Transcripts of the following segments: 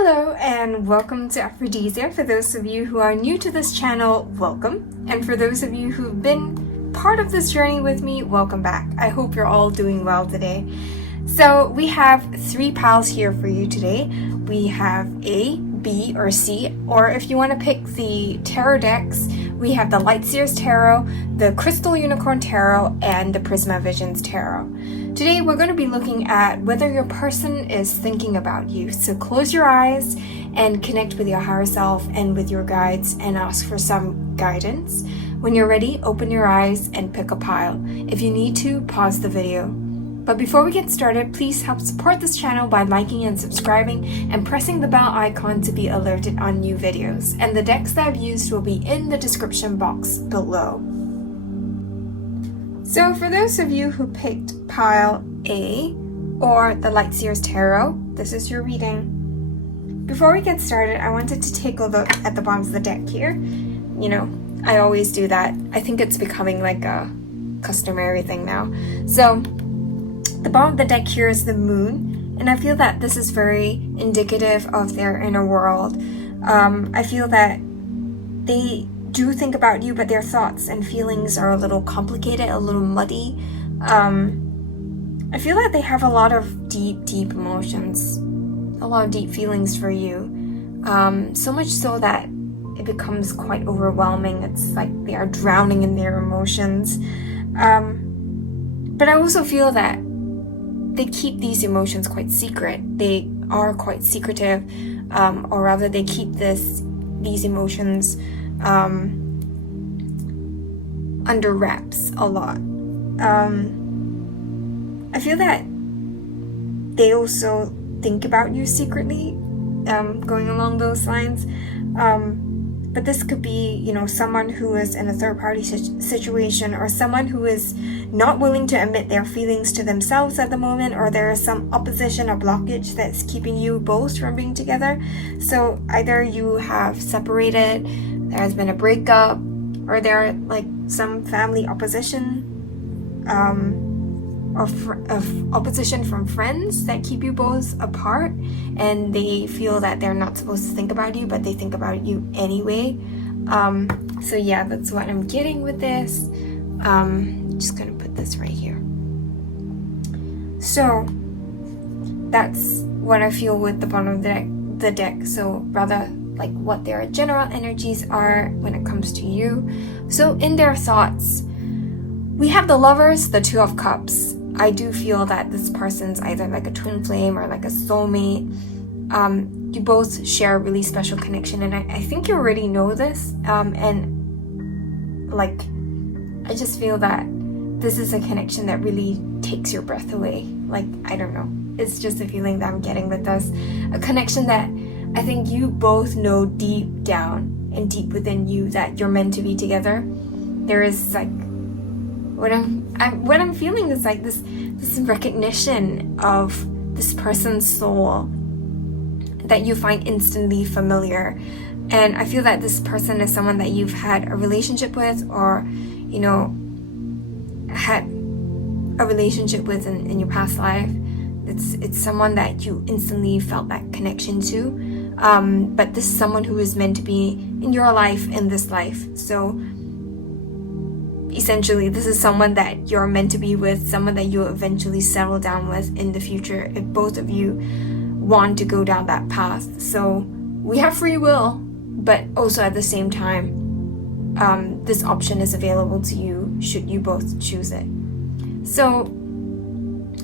Hello and welcome to Aphrodisia. For those of you who are new to this channel, welcome. And for those of you who've been part of this journey with me, welcome back. I hope you're all doing well today. So we have 3 piles here for you today. We have A, B, or C, or if you want to pick the tarot decks, we have the Light Seers Tarot, the Crystal Unicorn Tarot, and the Prisma Visions Tarot. Today we're going to be looking at whether your person is thinking about you. So close your eyes and connect with your higher self and with your guides and ask for some guidance. When you're ready, open your eyes and pick a pile. If you need to, pause the video. But before we get started, please help support this channel by liking and subscribing and pressing the bell icon to be alerted on new videos. And the decks that I've used will be in the description box below. So for those of you who picked pile A or the Light Seers Tarot, this is your reading. Before we get started, I wanted to take a look at the bottoms of the deck here. You know, I always do that. I think it's becoming like a customary thing now. So the bottom of the deck here is the moon, and I feel that this is very indicative of their inner world. I feel that they do think about you, but their thoughts and feelings are a little complicated, a little muddy. I feel that they have a lot of deep emotions, a lot of deep feelings for you. So much so that it becomes quite overwhelming. It's like they are drowning in their emotions. But I also feel that they keep these emotions quite secret. They are quite secretive, or rather they keep these emotions under wraps a lot. I feel that they also think about you secretly, going along those lines. But this could be, you know, someone who is in a third-party situation, or someone who is not willing to admit their feelings to themselves at the moment, or there is some opposition or blockage that's keeping you both from being together. So either you have separated, there has been a breakup, or there are like some family opposition, of opposition from friends that keep you both apart, and they feel that they're not supposed to think about you, but they think about you anyway. So yeah, that's what I'm getting with this. Just gonna put this right here. So that's what I feel with the bottom of the deck. So rather like what their general energies are when it comes to you. So in their thoughts, we have the Lovers, the Two of Cups. I do feel that this person's either like a twin flame or like a soulmate. You both share a really special connection, and I think you already know this. And like, I just feel that this is a connection that really takes your breath away. Like, I don't know. It's just a feeling that I'm getting with this. A connection that I think you both know deep down and deep within you that you're meant to be together. There is like, what I'm feeling is like this recognition of this person's soul that you find instantly familiar. And I feel that this person is someone that you've had a relationship with, or, you know, had a relationship with in your past life. It's someone that you instantly felt that connection to. But this is someone who is meant to be in your life, in this life. So essentially, this is someone that you're meant to be with, someone that you'll eventually settle down with in the future if both of you want to go down that path. So we have free will, but also at the same time, this option is available to you should you both choose it. So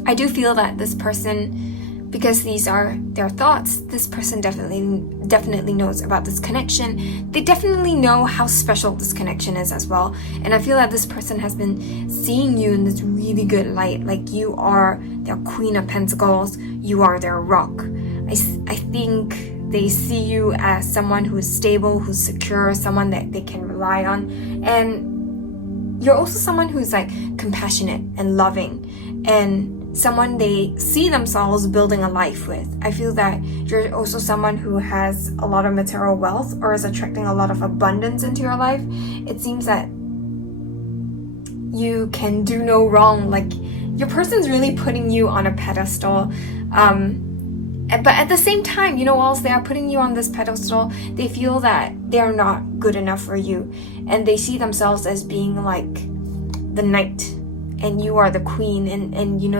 I do feel that this person, because these are their thoughts, this person definitely knows about this connection. They definitely know how special this connection is as well. And I feel that this person has been seeing you in this really good light. Like, you are their Queen of Pentacles. You are their rock. I think they see you as someone who is stable, who's secure, someone that they can rely on. And you're also someone who's like compassionate and loving, and someone they see themselves building a life with. I feel that you're also someone who has a lot of material wealth, or is attracting a lot of abundance into your life. It seems that you can do no wrong. Like, your person's really putting you on a pedestal. But at the same time, whilst they are putting you on this pedestal, they feel that they are not good enough for you, and they see themselves as being like the knight and you are the queen, and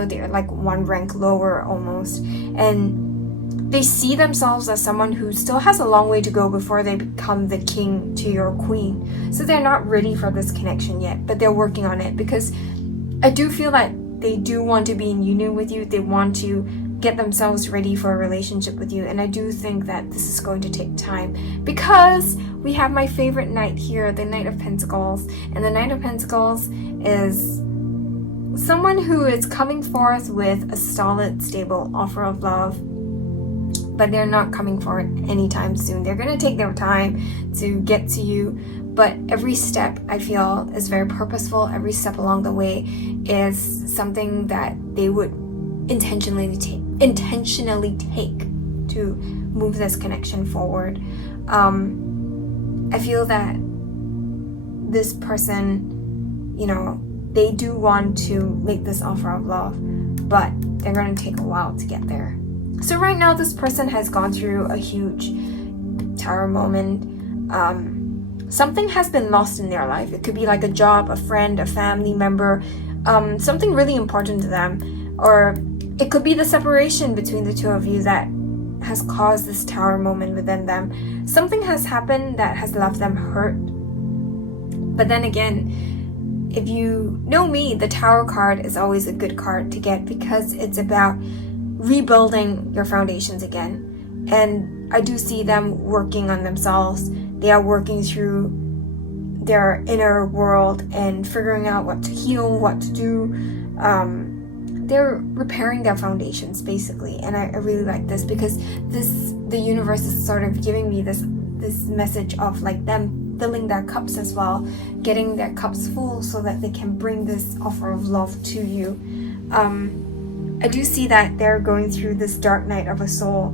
they're like one rank lower almost, and they see themselves as someone who still has a long way to go before they become the king to your queen. So they're not ready for this connection yet, but they're working on it, because I do feel that they do want to be in union with you. They want to get themselves ready for a relationship with you, and I do think that this is going to take time, because we have my favorite knight here, the Knight of Pentacles, and the Knight of Pentacles is someone who is coming forth with a solid, stable offer of love, but they're not coming forward anytime soon. They're going to take their time to get to you, but every step I feel is very purposeful. Every step along the way is something that they would intentionally take to move this connection forward. I feel that this person, they do want to make this offer of love, but they're going to take a while to get there. So right now, this person has gone through a huge tower moment. Something has been lost in their life. It could be like a job, a friend, a family member, something really important to them. Or it could be the separation between the two of you that has caused this tower moment within them. Something has happened that has left them hurt. But then again, if you know me, the Tower card is always a good card to get, because it's about rebuilding your foundations again. And I do see them working on themselves. They are working through their inner world and figuring out what to heal, what to do. They're repairing their foundations, basically. And I really like this, because the universe is sort of giving me this message of like them filling their cups as well, getting their cups full so that they can bring this offer of love to you. I do see that they're going through this dark night of the soul,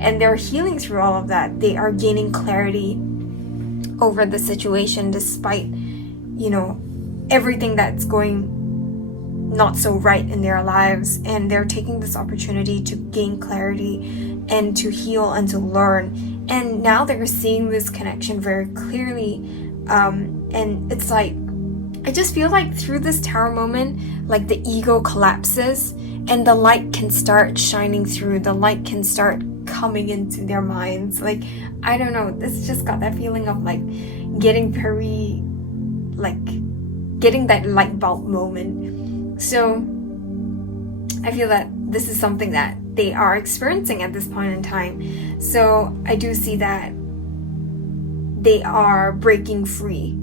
and they're healing through all of that. They are gaining clarity over the situation, despite, everything that's going not so right in their lives, and they're taking this opportunity to gain clarity and to heal and to learn. And now they're seeing this connection very clearly, and it's like, I just feel like through this tower moment, like the ego collapses and the light can start shining through. The light can start coming into their minds. Like, I don't know, this just got that feeling of like getting that light bulb moment. So I feel that this is something that they are experiencing at this point in time. So I do see that they are breaking free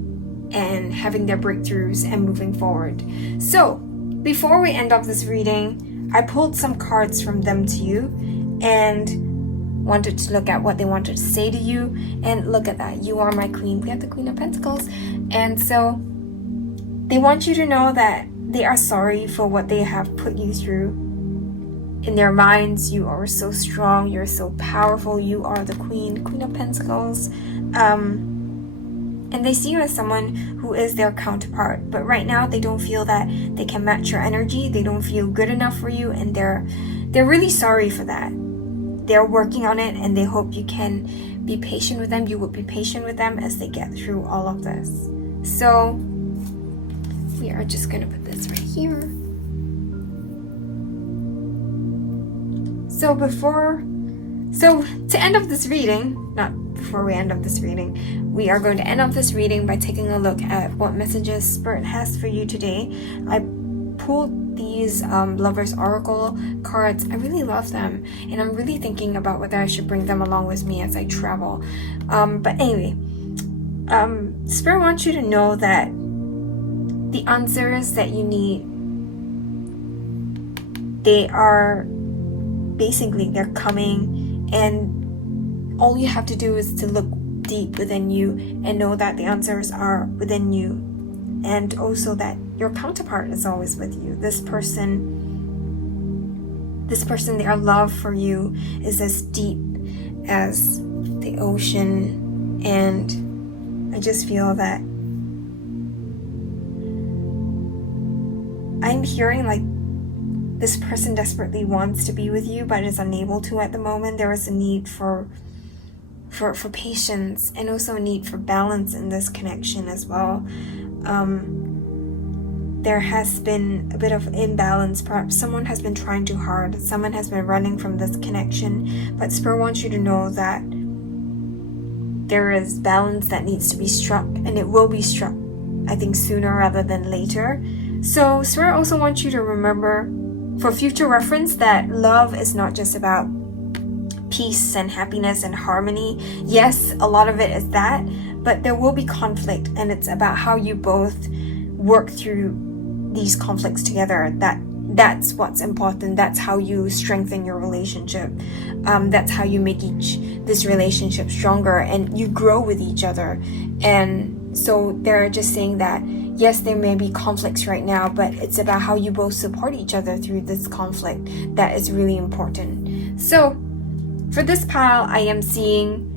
and having their breakthroughs and moving forward. So before we end off this reading, I pulled some cards from them to you and wanted to look at what they wanted to say to you. And look at that, you are my queen. We have the Queen of Pentacles. And so they want you to know that they are sorry for what they have put you through. In their minds, you are so strong, you're so powerful, you are the Queen of Pentacles. And they see you as someone who is their counterpart, but right now they don't feel that they can match your energy. They don't feel good enough for you, and they're really sorry for that. They're working on it, and they hope you can be patient with them. You will be patient with them as they get through all of this. So we are just going to put this right here. So to end of this reading, not before we end up this reading, we are going to end up this reading by taking a look at what messages Spirit has for you today. I pulled these Lover's Oracle cards. I really love them, and I'm really thinking about whether I should bring them along with me as I travel. But anyway, Spirit wants you to know that the answers that you need, they're coming, and all you have to do is to look deep within you and know that the answers are within you, and also that your counterpart is always with you. This person, their love for you is as deep as the ocean, and I just feel that I'm hearing like this person desperately wants to be with you but is unable to at the moment. There is a need for patience, and also a need for balance in this connection as well. There has been a bit of imbalance. Perhaps someone has been trying too hard. Someone has been running from this connection. But Spirit wants you to know that there is balance that needs to be struck, and it will be struck, I think, sooner rather than later. So Spirit also wants you to remember, for future reference, that love is not just about peace and happiness and harmony. Yes, a lot of it is that, but there will be conflict, and it's about how you both work through these conflicts together. That's what's important. That's how you strengthen your relationship. That's how you make this relationship stronger, and you grow with each other. And so they're just saying that yes, there may be conflicts right now, but it's about how you both support each other through this conflict that is really important. So for this pile, I am seeing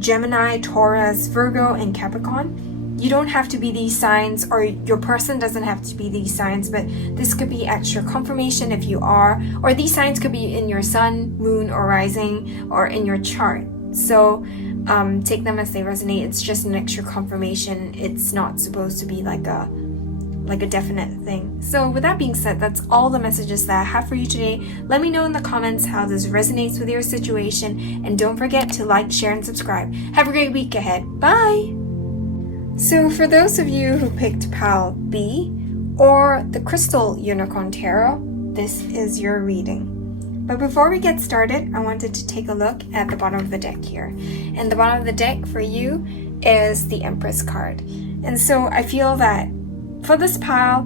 Gemini, Taurus, Virgo, and Capricorn. You don't have to be these signs, or your person doesn't have to be these signs, but this could be extra confirmation if you are, or these signs could be in your sun, moon, or rising, or in your chart. So take them as they resonate. It's just an extra confirmation. It's not supposed to be like a definite thing. So with that being said, that's all the messages that I have for you today. Let me know in the comments how this resonates with your situation, and don't forget to like, share, and subscribe. Have a great week ahead. Bye! So for those of you who picked pile B or the Crystal Unicorn Tarot, this is your reading. But before we get started, I wanted to take a look at the bottom of the deck here. And the bottom of the deck for you is the Empress card. And so I feel that for this pile,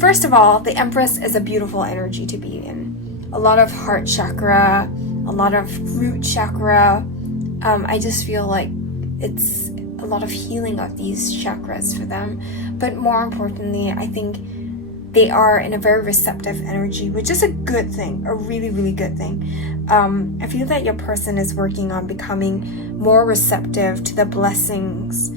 first of all, the Empress is a beautiful energy to be in. A lot of heart chakra, a lot of root chakra. I just feel like it's a lot of healing of these chakras for them. But more importantly, I think they are in a very receptive energy, which is a good thing, a really, really good thing. I feel that your person is working on becoming more receptive to the blessings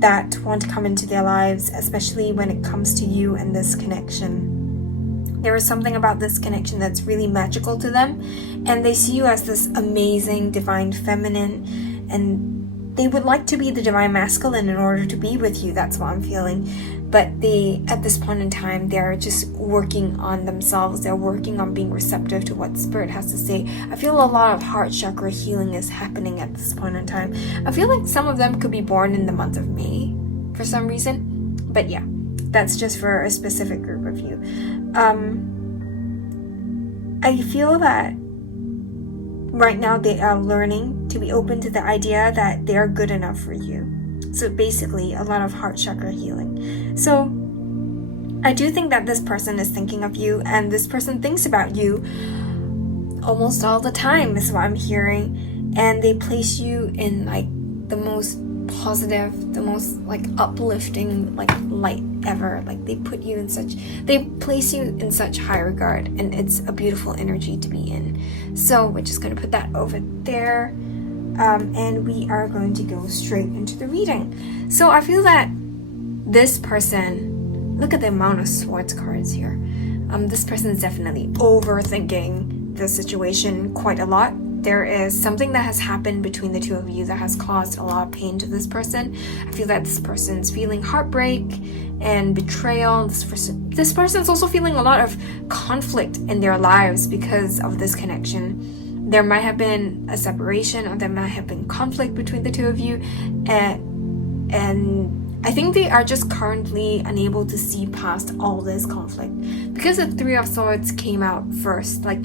that want to come into their lives, especially when it comes to you and this connection. There is something about this connection that's really magical to them, and they see you as this amazing divine feminine, and they would like to be the divine masculine in order to be with you. That's what I'm feeling. But at this point in time, they're just working on themselves. They're working on being receptive to what Spirit has to say. I feel a lot of heart chakra healing is happening at this point in time. I feel like some of them could be born in the month of May for some reason. But yeah, that's just for a specific group of you. I feel that right now they are learning to be open to the idea that they are good enough for you. So basically a lot of heart chakra healing. So I do think that this person is thinking of you, and this person thinks about you almost all the time is what I'm hearing. And they place you in like the most positive, the most like uplifting like light ever. Like they place you in such high regard, and it's a beautiful energy to be in. So we're just going to put that over there, and we are going to go straight into the reading. So I feel that this person, look at the amount of swords cards here. This person is definitely overthinking the situation quite a lot. There is something that has happened between the two of you that has caused a lot of pain to this person. I feel that this person's feeling heartbreak and betrayal. This person's also feeling a lot of conflict in their lives because of this connection. There might have been a separation, or there might have been conflict between the two of you, and I think they are just currently unable to see past all this conflict. Because the Three of Swords came out first, like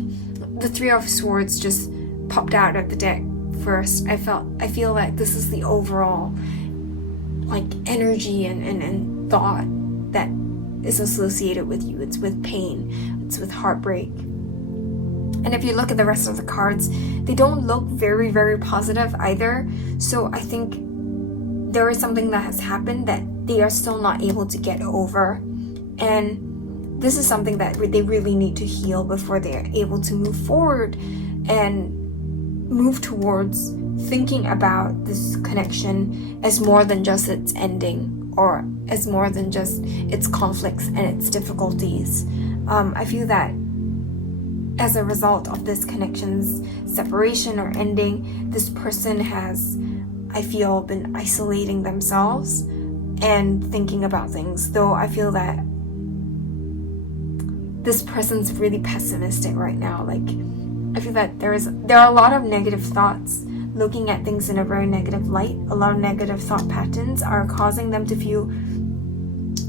the Three of Swords just popped out of the deck first. I feel like this is the overall like energy and thought that is associated with you. It's with pain, it's with heartbreak. And if you look at the rest of the cards, they don't look very, very positive either. So I think there is something that has happened that they are still not able to get over. And this is something that they really need to heal before they are able to move forward and move towards thinking about this connection as more than just its ending or as more than just its conflicts and its difficulties. I feel that as a result of this connection's separation or ending, this person has, I feel, been isolating themselves and thinking about things. Though I feel that this person's really pessimistic right now. Like, I feel that there are a lot of negative thoughts, looking at things in a very negative light. A lot of negative thought patterns are causing them to feel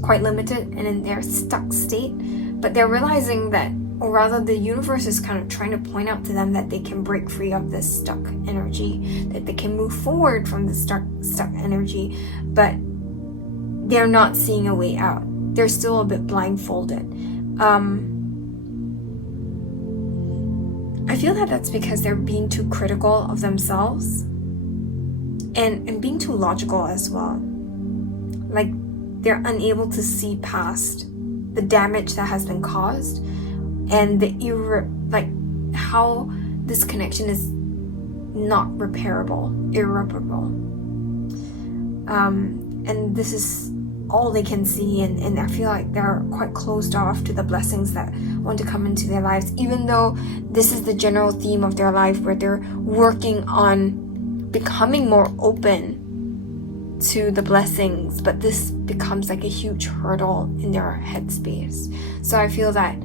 quite limited and in their stuck state. But they're realizing that, or rather the universe is kind of trying to point out to them that they can break free of this stuck energy, that they can move forward from the stuck energy, but they're not seeing a way out. They're still a bit blindfolded. I feel that that's because they're being too critical of themselves and being too logical as well. Like, they're unable to see past the damage that has been caused and how this connection is not repairable, irreparable. And this is all they can see, and I feel like they're quite closed off to the blessings that want to come into their lives, even though this is the general theme of their life, where they're working on becoming more open to the blessings, but this becomes like a huge hurdle in their headspace. So I feel that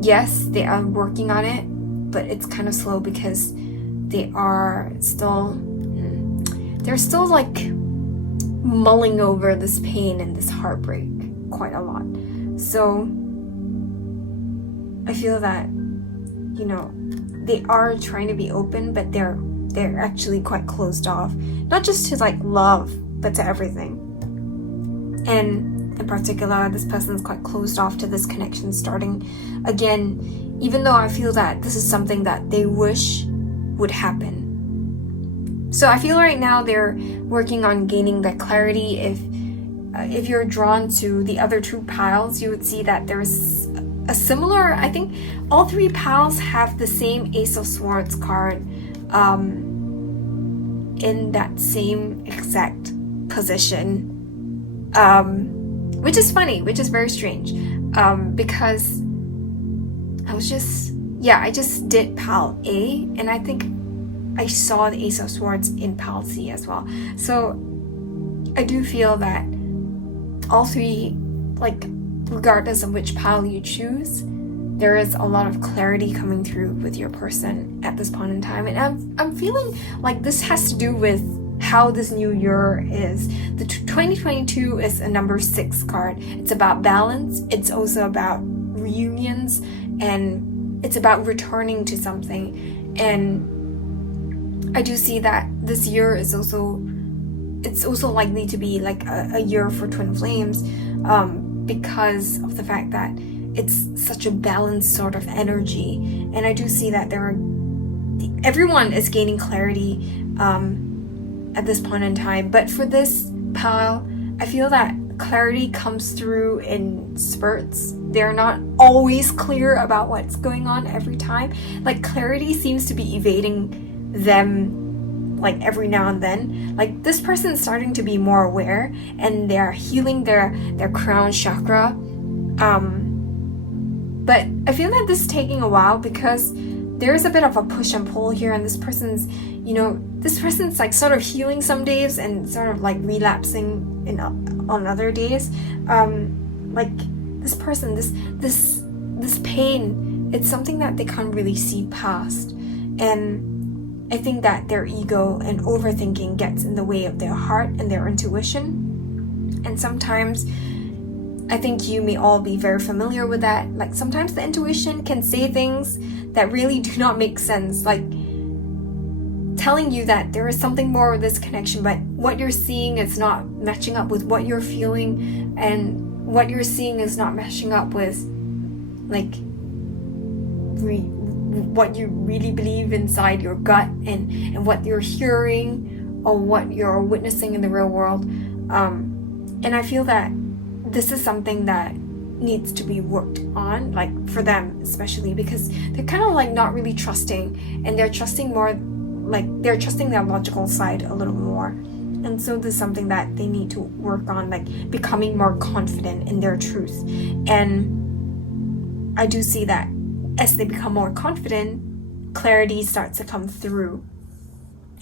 yes, they are working on it, but it's kind of slow because they're still like mulling over this pain and this heartbreak quite a lot. So I feel that, you know, they are trying to be open, but they're actually quite closed off, not just to like love, but to everything. And in particular, this person's quite closed off to this connection starting again, even though I feel that this is something that they wish would happen. So I feel right now they're working on gaining that clarity. If you're drawn to the other two piles, you would see that there's a similar, I think all three piles have the same Ace of Swords card in that same exact position, which is funny, which is very strange, because I just did pile A, and I think I saw the Ace of Swords in pile C as well. So I do feel that all three, like, regardless of which pile you choose, there is a lot of clarity coming through with your person at this point in time. And I'm feeling like this has to do with how this new year is. The 2022 is a number 6 card. It's about balance. It's also about reunions, and it's about returning to something. And I do see that this year is also likely to be like a year for twin flames, because of the fact that it's such a balanced sort of energy. And I do see that everyone is gaining clarity at this point in time. But for this pile, I feel that clarity comes through in spurts. They're not always clear about what's going on every time. Like, clarity seems to be evading them like every now and then. Like, this person's starting to be more aware, and they're healing their crown chakra, but I feel that this is taking a while because there's a bit of a push and pull here, and this person's like sort of healing some days and sort of like relapsing on other days. Like, this person, this pain, it's something that they can't really see past, and I think that their ego and overthinking gets in the way of their heart and their intuition. And sometimes, I think you may all be very familiar with that. Like, sometimes the intuition can say things that really do not make sense, like telling you that there is something more with this connection, but what you're seeing is not matching up with what you're feeling, and what you're seeing is not matching up with like what you really believe inside your gut, and what you're hearing or what you're witnessing in the real world. And I feel that this is something that needs to be worked on, like for them especially, because they're kind of like not really trusting, and they're trusting more, like they're trusting their logical side a little more. And so this is something that they need to work on, like becoming more confident in their truth. And I do see that as they become more confident, clarity starts to come through.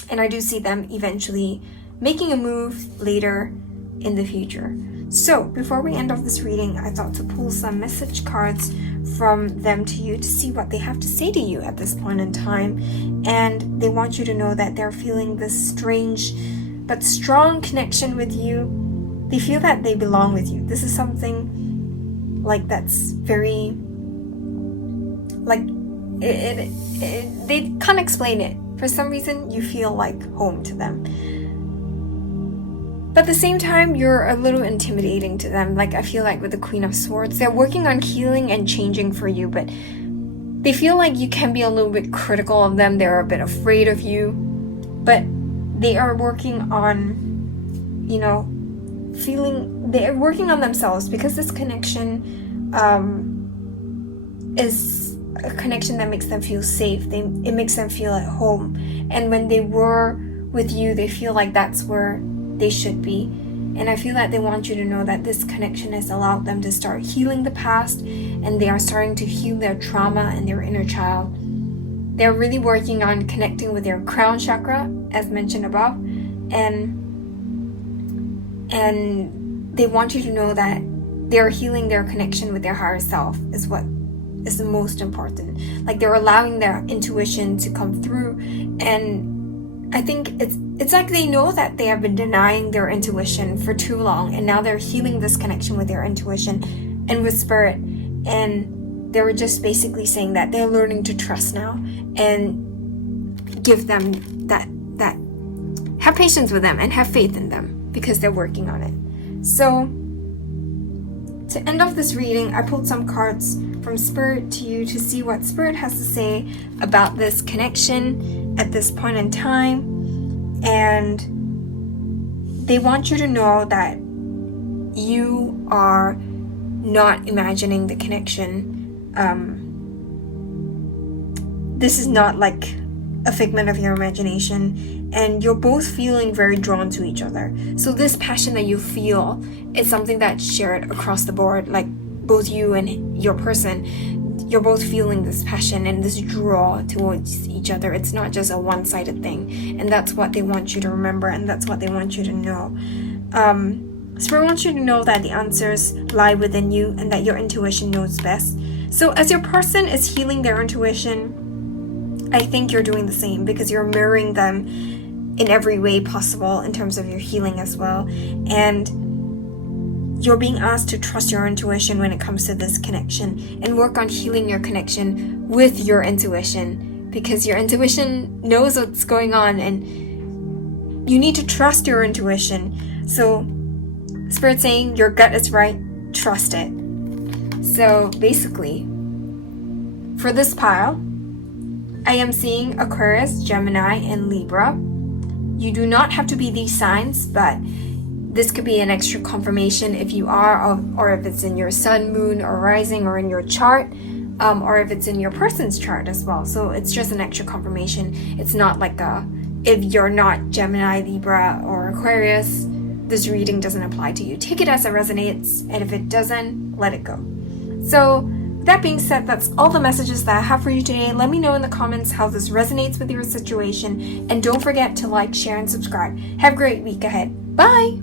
And I do see them eventually making a move later in the future. So before we end off this reading, I thought to pull some message cards from them to you to see what they have to say to you at this point in time. And they want you to know that they're feeling this strange but strong connection with you. They feel that they belong with you. This is something like that's very, like, they can't explain it. For some reason, you feel like home to them. But at the same time, you're a little intimidating to them. Like, I feel like with the Queen of Swords, they're working on healing and changing for you, but they feel like you can be a little bit critical of them. They're a bit afraid of you, but they are working on, they're working on themselves, because this connection is a connection that makes them feel safe. It makes them feel at home. And when they were with you, they feel like that's where they should be. And I feel that they want you to know that this connection has allowed them to start healing the past, and they are starting to heal their trauma and their inner child. They're really working on connecting with their crown chakra, as mentioned above, and they want you to know that they're healing their connection with their higher self is what is the most important. Like, they're allowing their intuition to come through, and I think it's like they know that they have been denying their intuition for too long, and now they're healing this connection with their intuition and with spirit. And they were just basically saying that they're learning to trust now, and give them that have patience with them and have faith in them, because they're working on it. So to end off this reading, I pulled some cards from Spirit to you to see what Spirit has to say about this connection at this point in time. And they want you to know that you are not imagining the connection. This is not like a figment of your imagination, and you're both feeling very drawn to each other. So this passion that you feel is something that's shared across the board, like both you and your person. You're both feeling this passion and this draw towards each other. It's not just a one-sided thing. And that's what they want you to remember, and that's what they want you to know. Spirit wants you to know that the answers lie within you, and that your intuition knows best. So as your person is healing their intuition, I think you're doing the same, because you're mirroring them in every way possible in terms of your healing as well. And you're being asked to trust your intuition when it comes to this connection, and work on healing your connection with your intuition, because your intuition knows what's going on, and you need to trust your intuition. So Spirit's saying your gut is right, trust it. So basically, for this pile, I am seeing Aquarius, Gemini, and Libra. You do not have to be these signs, but this could be an extra confirmation if you are, or if it's in your sun, moon, or rising, or in your chart, or if it's in your person's chart as well. So it's just an extra confirmation. It's not like if you're not Gemini, Libra, or Aquarius, this reading doesn't apply to you. Take it as it resonates, and if it doesn't, let it go. So that being said, that's all the messages that I have for you today. Let me know in the comments how this resonates with your situation, and don't forget to like, share, and subscribe. Have a great week ahead. Bye!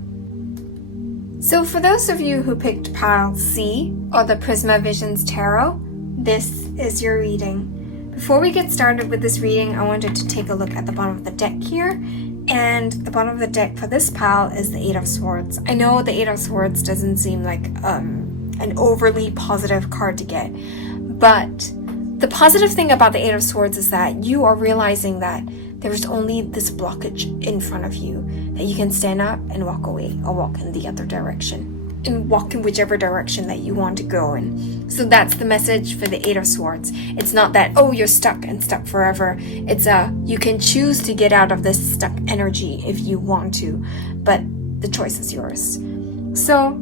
So for those of you who picked pile C, or the Prisma Visions Tarot, this is your reading. Before we get started with this reading, I wanted to take a look at the bottom of the deck here. And the bottom of the deck for this pile is the Eight of Swords. I know the Eight of Swords doesn't seem like an overly positive card to get, but the positive thing about the Eight of Swords is that you are realizing that there's only this blockage in front of you, that you can stand up and walk away, or walk in the other direction, and walk in whichever direction that you want to go in. So that's the message for the Eight of Swords. It's not that, oh, you're stuck and stuck forever. It's you can choose to get out of this stuck energy if you want to, but the choice is yours. So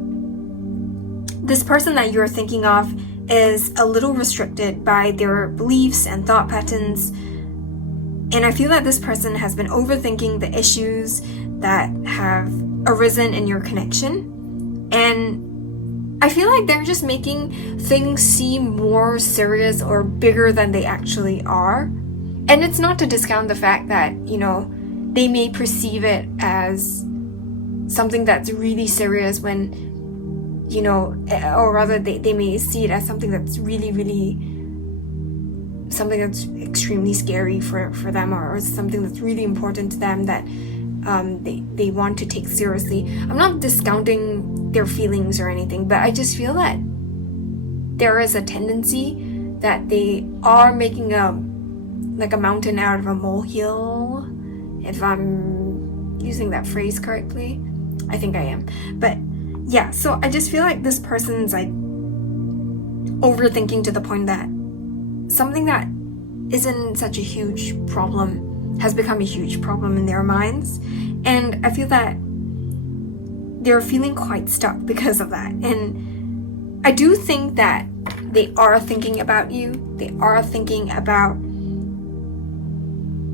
this person that you're thinking of is a little restricted by their beliefs and thought patterns. And I feel that this person has been overthinking the issues that have arisen in your connection. And I feel like they're just making things seem more serious or bigger than they actually are. And it's not to discount the fact that, you know, they may perceive it as something that's really serious when, you know, or rather they may see it as something that's really, really, something that's extremely scary for them, or something that's really important to them that they want to take seriously. I'm not discounting their feelings or anything, but I just feel that there is a tendency that they are making a mountain out of a molehill, if I'm using that phrase correctly. I think I am. But yeah, so I just feel like this person's like overthinking to the point that something that isn't such a huge problem has become a huge problem in their minds. And I feel that they're feeling quite stuck because of that. And I do think that they are thinking about you. They are thinking about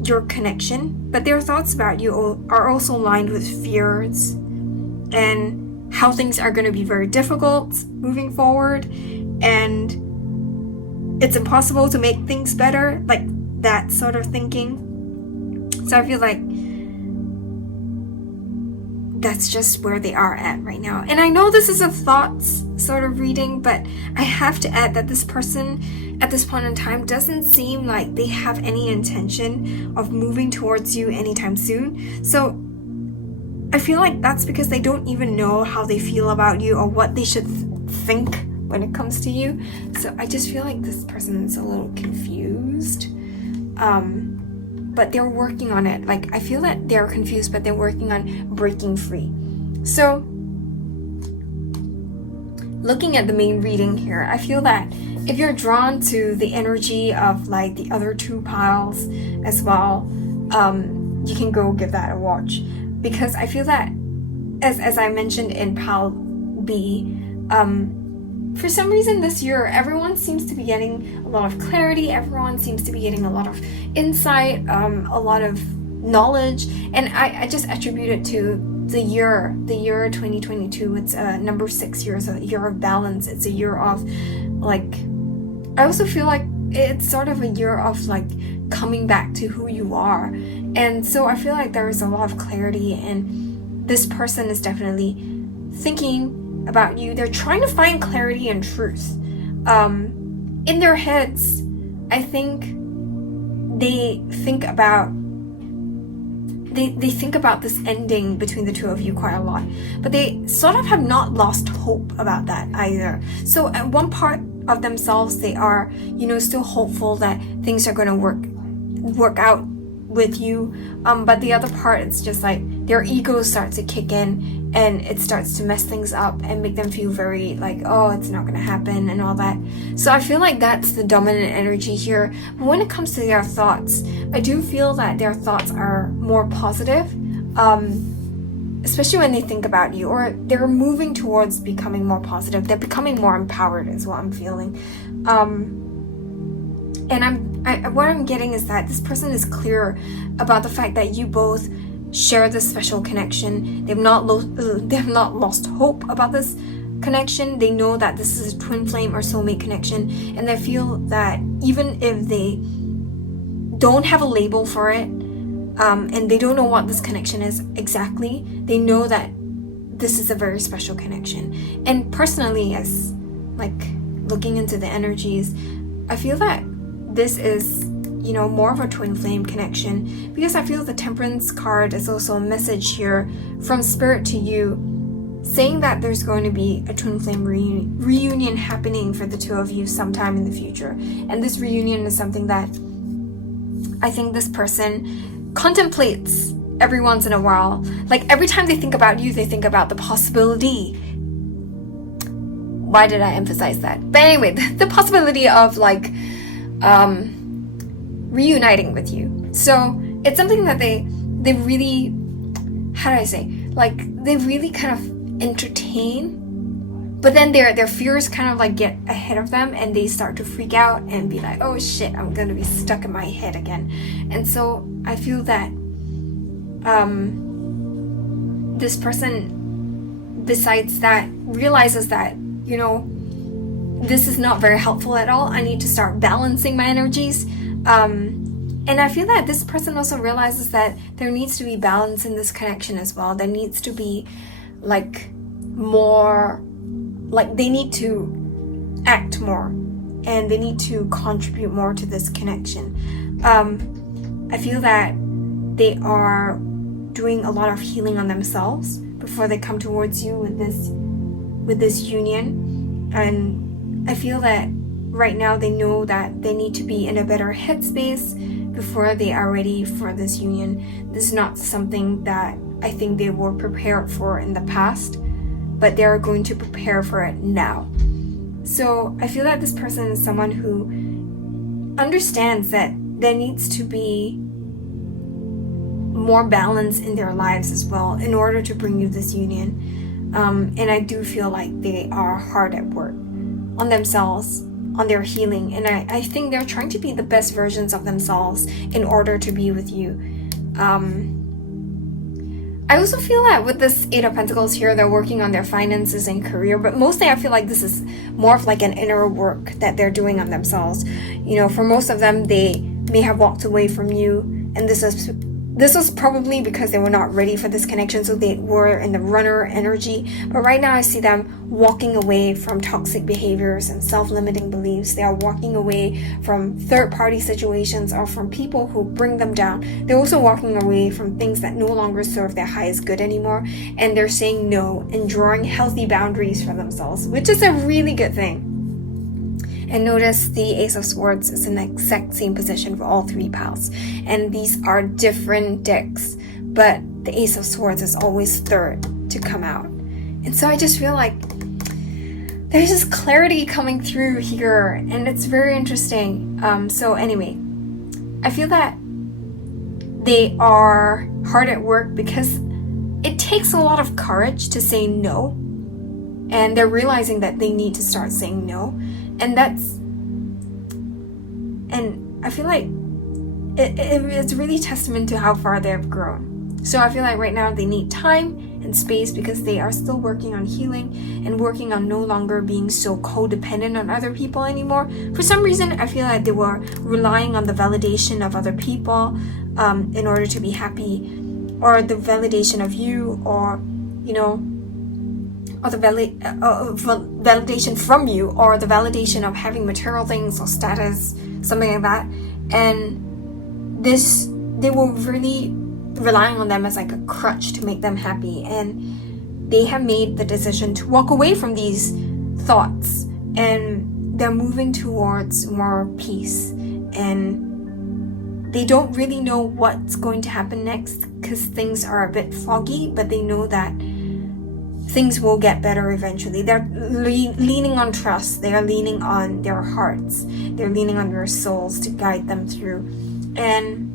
your connection, but their thoughts about you are also lined with fears and how things are going to be very difficult moving forward, and it's impossible to make things better, like that sort of thinking. So I feel like that's just where they are at right now. And I know this is a thoughts sort of reading, but I have to add that this person at this point in time doesn't seem like they have any intention of moving towards you anytime soon. So I feel like that's because they don't even know how they feel about you or what they should think when it comes to you. So I just feel like this person is a little confused. But they're working on it. Like, I feel that they're confused, but they're working on breaking free. So, looking at the main reading here, I feel that if you're drawn to the energy of like the other two piles as well, you can go give that a watch. Because I feel that, as I mentioned in pile B, for some reason this year, everyone seems to be getting a lot of clarity, everyone seems to be getting a lot of insight, a lot of knowledge, and I just attribute it to the year 2022. It's number 6 years, a year of balance. It's a year of, like, I also feel like it's sort of a year of, like, coming back to who you are. And so I feel like there is a lot of clarity, and this person is definitely thinking about you. They're trying to find clarity and truth. In their heads, I think they think about this ending between the two of you quite a lot, but they sort of have not lost hope about that either. So at one part of themselves, they are, you know, still hopeful that things are going to work out with you, but the other part, it's just like their ego starts to kick in and it starts to mess things up and make them feel very like, oh, it's not gonna happen and all that. So I feel like that's the dominant energy here. But when it comes to their thoughts, I do feel that their thoughts are more positive, especially when they think about you, or they're moving towards becoming more positive. They're becoming more empowered is what I'm feeling. And what I'm getting is that this person is clear about the fact that you both share this special connection. They have not lost hope about this connection. They know that this is a twin flame or soulmate connection, and they feel that even if they don't have a label for it, and they don't know what this connection is exactly, they know that this is a very special connection. And personally, as like looking into the energies, I feel that this is, you know, more of a twin flame connection, because I feel the Temperance card is also a message here from Spirit to you, saying that there's going to be a twin flame reunion happening for the two of you sometime in the future. And this reunion is something that I think this person contemplates every once in a while. Like, every time they think about you, they think about the possibility. Why did I emphasize that? But anyway, the possibility of, like, reuniting with you. So it's something that they really, how do I say, like, they really kind of entertain, but then their fears kind of like get ahead of them, and they start to freak out and be like, oh shit, I'm gonna be stuck in my head again. And so I feel that this person, besides that, realizes that, you know, this is not very helpful at all. I need to start balancing my energies. And I feel that this person also realizes that there needs to be balance in this connection as well. There needs to be like more, like they need to act more and they need to contribute more to this connection. I feel that they are doing a lot of healing on themselves before they come towards you with this union. And I feel that right now they know that they need to be in a better headspace before they are ready for this union. This is not something that I think they were prepared for in the past, but they are going to prepare for it now. So I feel that this person is someone who understands that there needs to be more balance in their lives as well in order to bring you this union. And I do feel like they are hard at work on themselves, on their healing, and I think they're trying to be the best versions of themselves in order to be with you. I also feel that with this Eight of Pentacles here, they're working on their finances and career, but mostly I feel like this is more of like an inner work that they're doing on themselves. You know, for most of them, they may have walked away from you, and this was probably because they were not ready for this connection, so they were in the runner energy. But right now I see them walking away from toxic behaviors and self-limiting beliefs. They are walking away from third-party situations or from people who bring them down. They're also walking away from things that no longer serve their highest good anymore, and they're saying no and drawing healthy boundaries for themselves, which is a really good thing. And notice the Ace of Swords is in the exact same position for all three piles. And these are different decks, but the Ace of Swords is always third to come out. And so I just feel like there's just clarity coming through here, and it's very interesting. So anyway, I feel that they are hard at work because it takes a lot of courage to say no. And they're realizing that they need to start saying no. And I feel like it's really testament to how far they've grown. So I feel like right now they need time and space because they are still working on healing and working on no longer being so codependent on other people anymore. For some reason, I feel like they were relying on the validation of other people in order to be happy, or the validation of you, or, you know, or the validation from you, or the validation of having material things or status, something like that. And they were really relying on them as like a crutch to make them happy. And they have made the decision to walk away from these thoughts, and they're moving towards more peace. And they don't really know what's going to happen next because things are a bit foggy, but they know that things will get better eventually. They're leaning on trust. They are leaning on their hearts. They're leaning on their souls to guide them through. And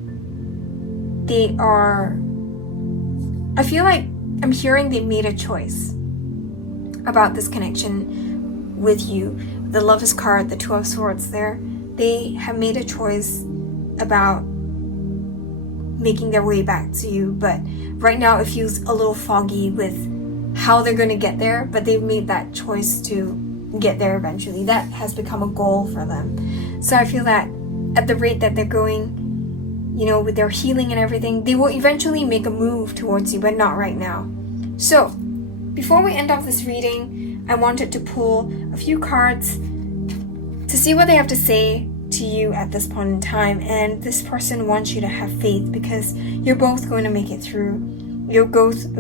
they are, I feel like I'm hearing they made a choice about this connection with you. The Lovers card, the Two of Swords there, they have made a choice about making their way back to you. But right now it feels a little foggy with how they're going to get there, but they've made that choice to get there eventually. That has become a goal for them. So I feel that at the rate that they're going, you know, with their healing and everything, they will eventually make a move towards you, but not right now. So before we end off this reading, I wanted to pull a few cards to see what they have to say to you at this point in time. And this person wants you to have faith because you're both going to make it through. You're both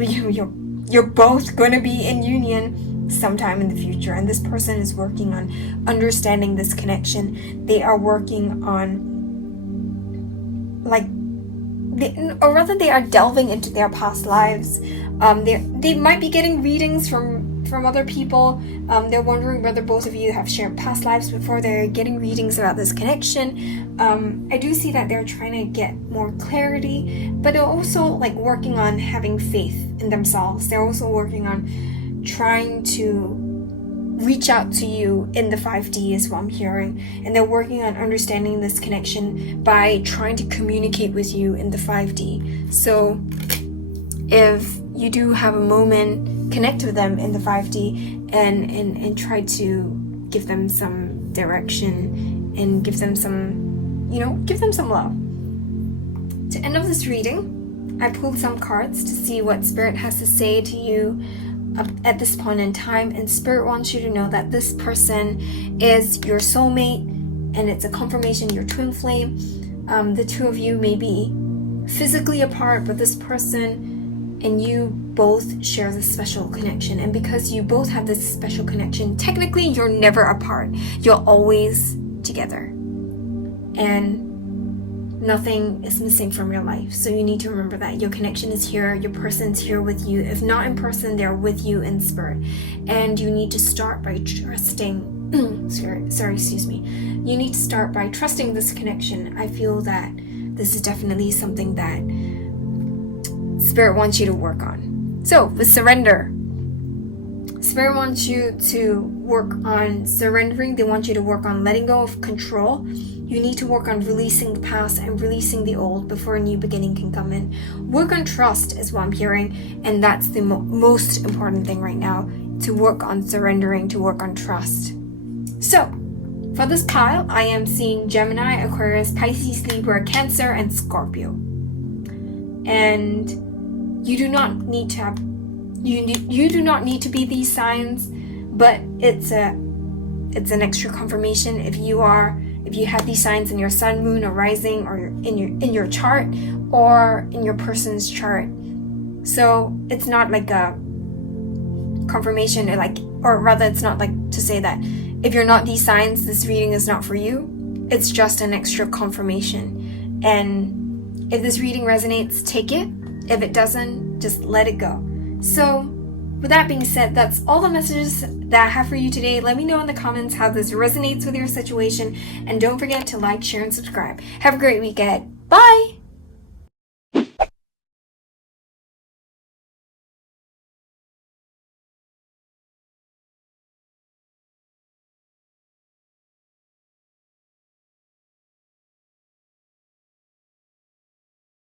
going to be in union sometime in the future, and this person is working on understanding this connection. They are working on, they are delving into their past lives. They might be getting readings from other people. They're wondering whether both of you have shared past lives before. They're getting readings about this connection. I do see that they're trying to get more clarity, but they're also like working on having faith in themselves. They're also working on trying to reach out to you in the 5D is what I'm hearing, and they're working on understanding this connection by trying to communicate with you in the 5D. So if you do have a moment, connect with them in the 5D and try to give them some direction and give them some, give them some love. To end of this reading, I pulled some cards to see what Spirit has to say to you at this point in time, and Spirit wants you to know that this person is your soulmate, and it's a confirmation, your twin flame. The two of you may be physically apart, but this person and you both share this special connection, and because you both have this special connection, technically you're never apart. You're always together, and nothing is missing from your life. So you need to remember that your connection is here, your person's here with you. If not in person, they're with you in spirit. And you need to start by trusting you need to start by trusting this connection. I feel that this is definitely something that Spirit wants you to work on. So with surrender, Spirit wants you to work on surrendering. They want you to work on letting go of control. You need to work on releasing the past and releasing the old before a new beginning can come in. Work on trust is what I'm hearing, and that's the most important thing right now, to work on surrendering, to work on trust. So, for this pile, I am seeing Gemini, Aquarius, Pisces, Libra, Cancer, and Scorpio. And you do not need to have, you do not need to be these signs, but it's an extra confirmation if you have these signs in your sun, moon, or rising, or in your chart, or in your person's chart. So it's not like a confirmation, or rather it's not like to say that if you're not these signs, this reading is not for you. It's just an extra confirmation. And if this reading resonates, take it. If it doesn't, just let it go. So with that being said, that's all the messages that I have for you today. Let me know in the comments how this resonates with your situation. And don't forget to like, share, and subscribe. Have a great weekend. Bye!